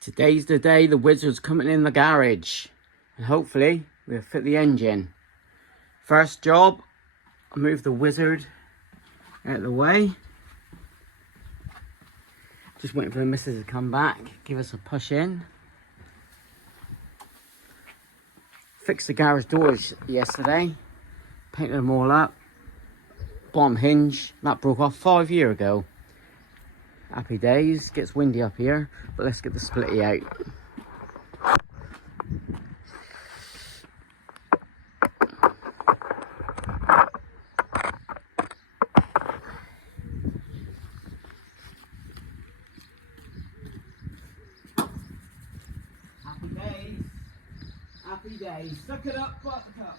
Today's the day the wizard's coming in the garage. And hopefully we'll fit the engine. First job, I'll move the wizard out of the way. Just waiting for the missus to come back, give us a push in. Fixed the garage doors yesterday, painted them all up. Bottom hinge, that broke off 5 years ago. Happy days, gets windy up here, but let's get the splitty out. Happy days, happy days, suck it up, buttercup.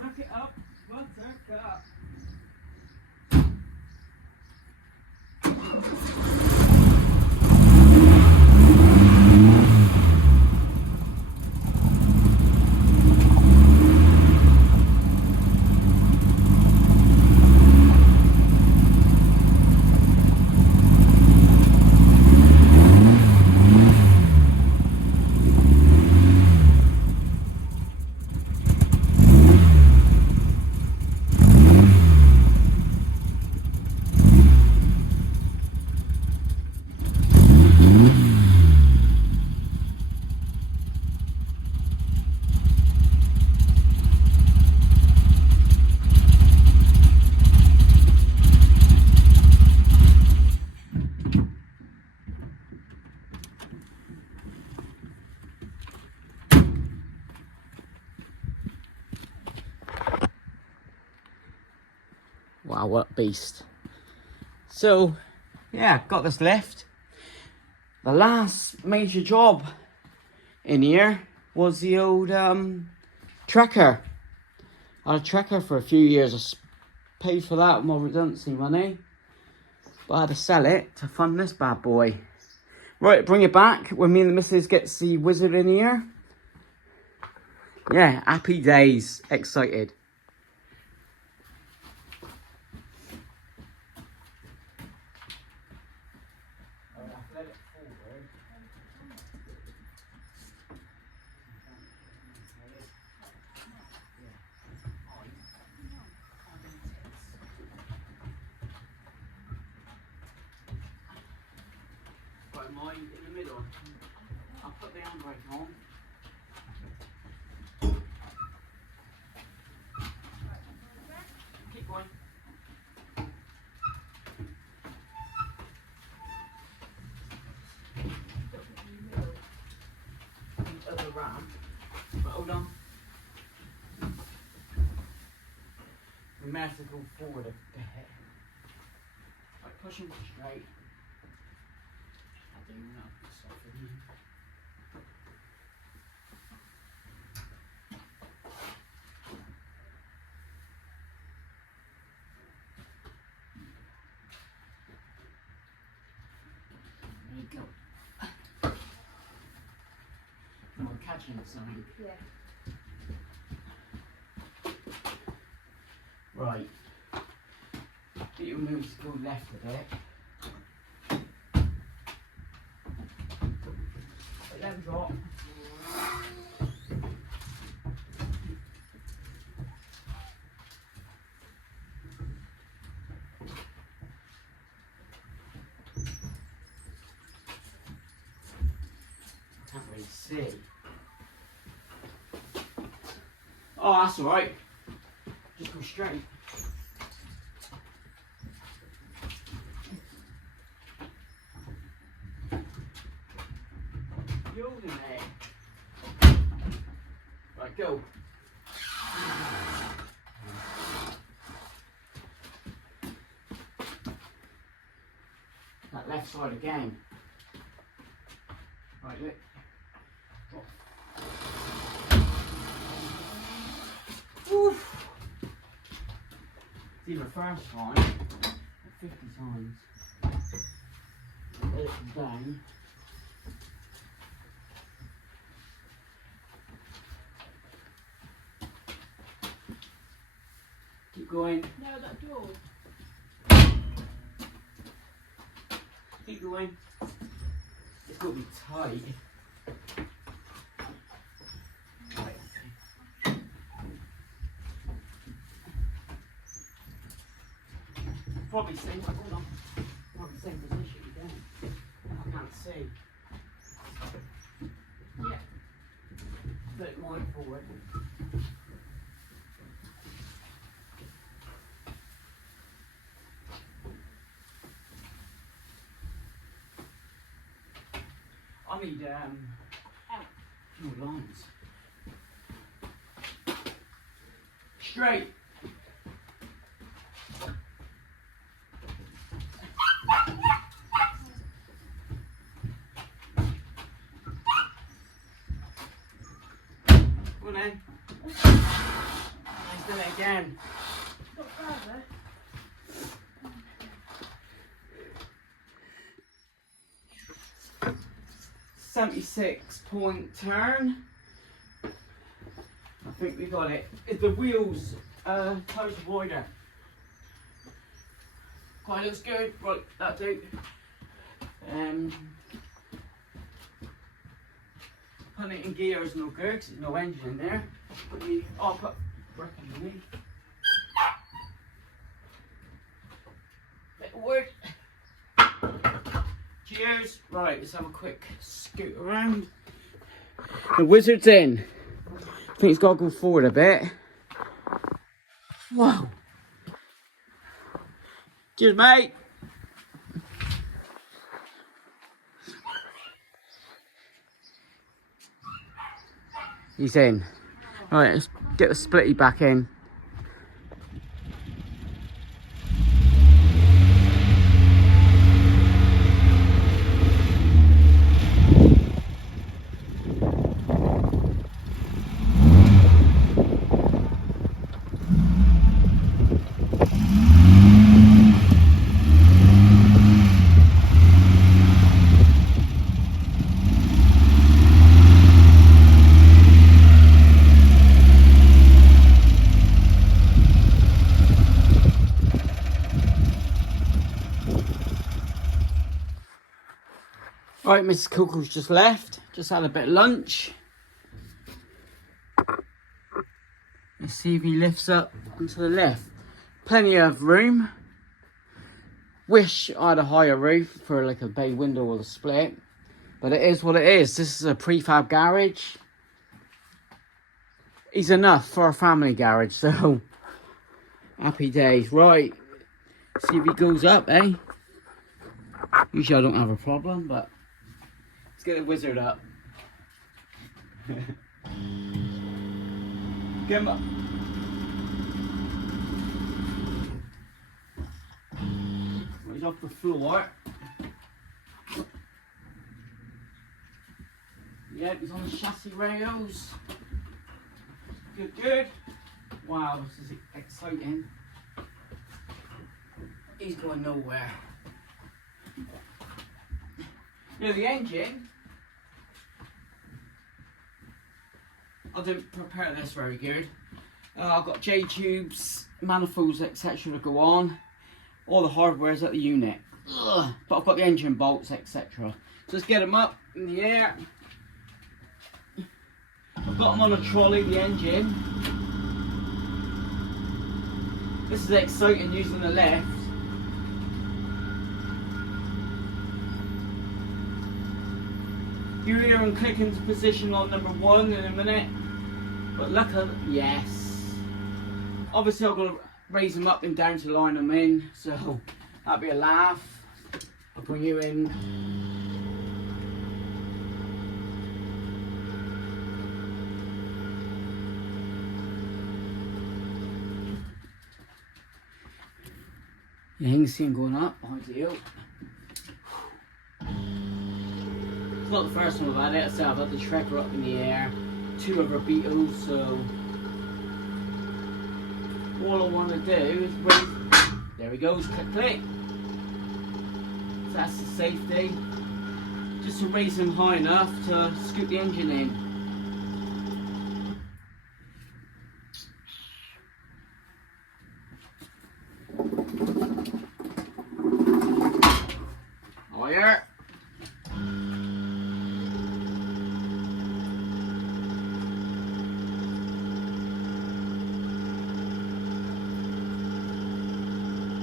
Suck it up, buttercup. Wow, what a beast. So, yeah, got this lift. The last major job in here was the old trekker. I had a trekker for a few years. I paid for that with my redundancy money. But I had to sell it to fund this bad boy. Right, bring it back when me and the missus gets the wizard in here. Yeah, happy days. Excited. Mine in the middle. I'll put the handbrake on. Keep going. The other ramp. But hold on. We may have to go forward a bit. Like pushing straight. There you go. I'm catching something. Yeah. Right. Get your moves to go left a bit. Let them drop. I can't really see. Oh, that's alright. Just go straight. Right, go. that left side again. Right, look. Oof. It's either first time or 50 times. Let it come down. Keep going. No, that door. Keep going. It's got to be tight. Right. Probably same. Hold on. Probably same position again. I can't see. Yeah. A bit more forward. I need more lines. Straight. Go on then. Let's do it again. Got further. 76 point turn. I think we got it. Is the wheels close avoider? Quite looks good. Right, that'll do. Putting it in gear is no good 'cause there's no engine in there. But I'll put brick underneath. Bit of wood. Cheers. Right, let's have a quick scoot around. The wizard's in. I think he's got to go forward a bit. Whoa. Cheers, mate. He's in. Right, let's get the splitty back in. Right, Mrs. Coco's just left. Just had a bit of lunch. Let's see if he lifts up onto the left. Plenty of room. Wish I had a higher roof for like a bay window or a split. But it is what it is. This is a prefab garage. He's enough for a family garage, so happy days. Right, see if he goes up, eh? Usually I don't have a problem, but let's get the wizard up. Get him up. He's off the floor. Yeah, he's on the chassis rails. Good, good. Wow, this is exciting. He's going nowhere. Now the engine, I didn't prepare this very good. I've got J-tubes, manifolds, etc. to go on. All the hardware's at the unit. Ugh. But I've got the engine bolts, etc. So let's get them up in the air. I've got them on a trolley, the engine. This is exciting using the lift. You hear them click into position on number 1 in a minute. But luckily, yes. Obviously I've got to raise them up and down to line them in. So that'll be a laugh. I'll bring you in. You can see him going up, ideal. It's not the first one I've had it, so I've had the Trekker up in the air, 2 other Beetles, so all I want to do is raise, there he goes, click click. So that's the safety, just to raise him high enough to scoop the engine in. Higher.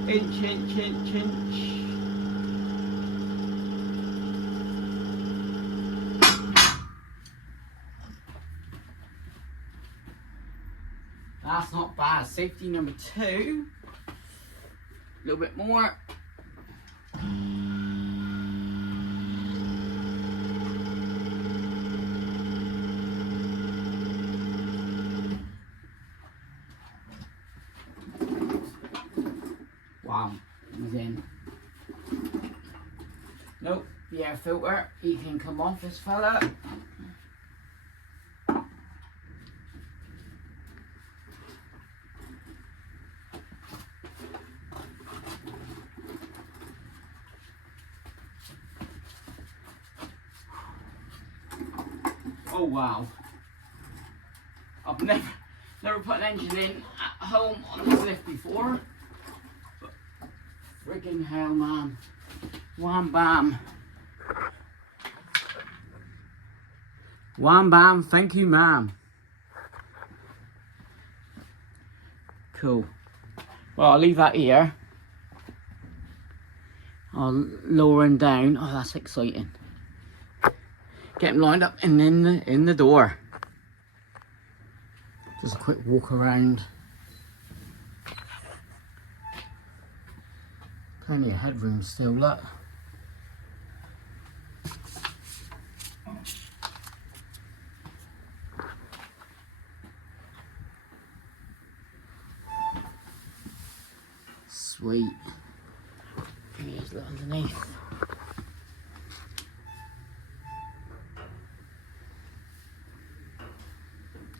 Inch, inch, inch, inch. That's not bad. Safety number 2. A little bit more. Wow, he's in. Nope, the air filter, he can come off, this fella. Oh wow. I've never put an engine in at home on this lift before. But friggin' hell, man. Wham bam. Wham bam, thank you ma'am. Cool. Well, I'll leave that here. I'll lower him down. Oh, that's exciting. Get him lined up and in the door. Just a quick walk around. Plenty of headroom still, look. Sweet. Here's the underneath.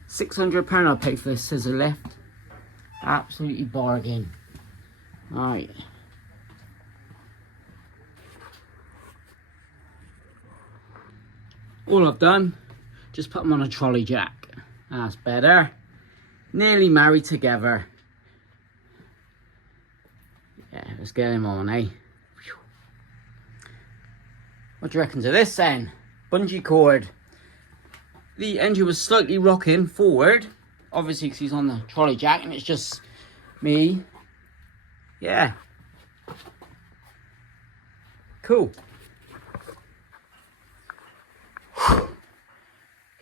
£600 I paid for this scissor lift. Absolutely bargain. Right. All I've done, just put them on a trolley jack. That's better. Nearly married together. Yeah, let's get him on, eh? What do you reckon to this then? Bungee cord. The engine was slightly rocking forward, obviously because he's on the trolley jack and it's just me. Yeah. Cool.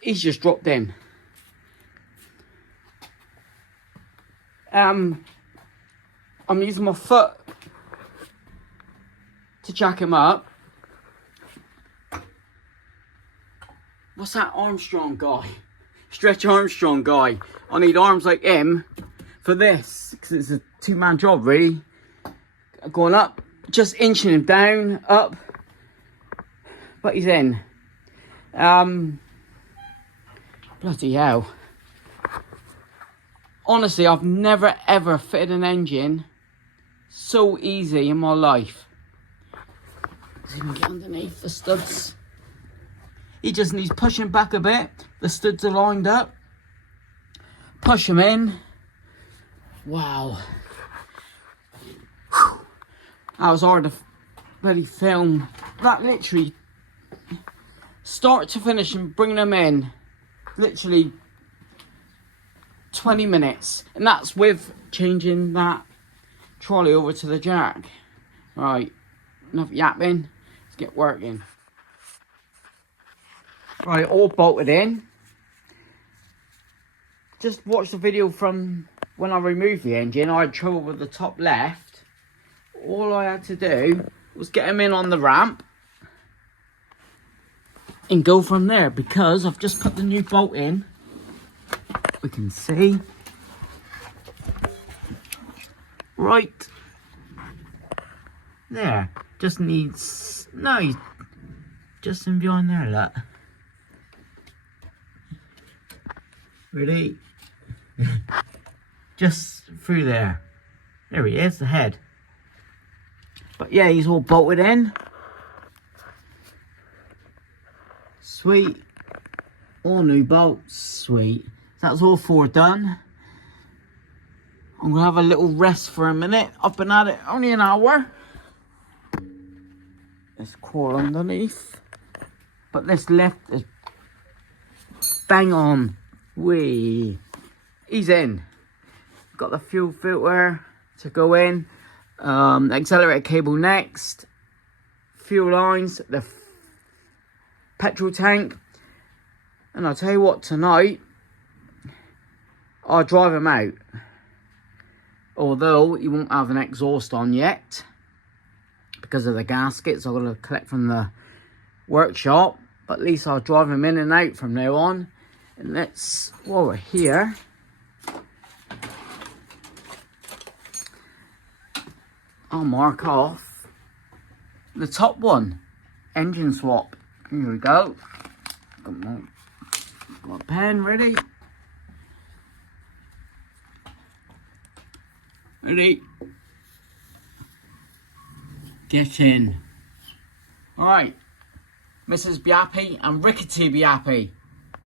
He's just dropped in. I'm using my foot to jack him up. What's that Armstrong guy? Stretch Armstrong guy. I need arms like him for this, because it's a 2-man job really. Going up, just inching him down, up. But he's in. Bloody hell. Honestly, I've never ever fitted an engine so easy in my life. Let's even get underneath the studs. He just needs pushing back a bit. The studs are lined up. Push him in. Wow. Whew. That was hard to bloody film. That literally, start to finish and bringing them in, literally 20 minutes. And that's with changing that trolley over to the jack. Right, enough yapping. Let's get working. Right, all bolted in. Just watch the video from when I removed the engine. I had trouble with the top left. All I had to do was get him in on the ramp and go from there, because I've just put the new bolt in. We can see. Right there. Just needs, no, Just in behind there, look. Ready? Just through there. There he is, the head. But yeah, he's all bolted in. Sweet. All new bolts. Sweet. That's all 4 done. I'm going to have a little rest for a minute. I've been at it only an hour. There's core underneath. But this lift is bang on. Wee. He's in. Got the fuel filter to go in. Accelerator cable next. Fuel lines. The petrol tank. And I'll tell you what, tonight I'll drive him out. Although he won't have an exhaust on yet because of the gaskets I've got to collect from the workshop. But at least I'll drive him in and out from now on. And let's, while we're here, I'll mark off the top one. Engine swap. Here we go. Got a pen ready. Ready? Get in. Alright. Mrs. be happy and Rickety be happy.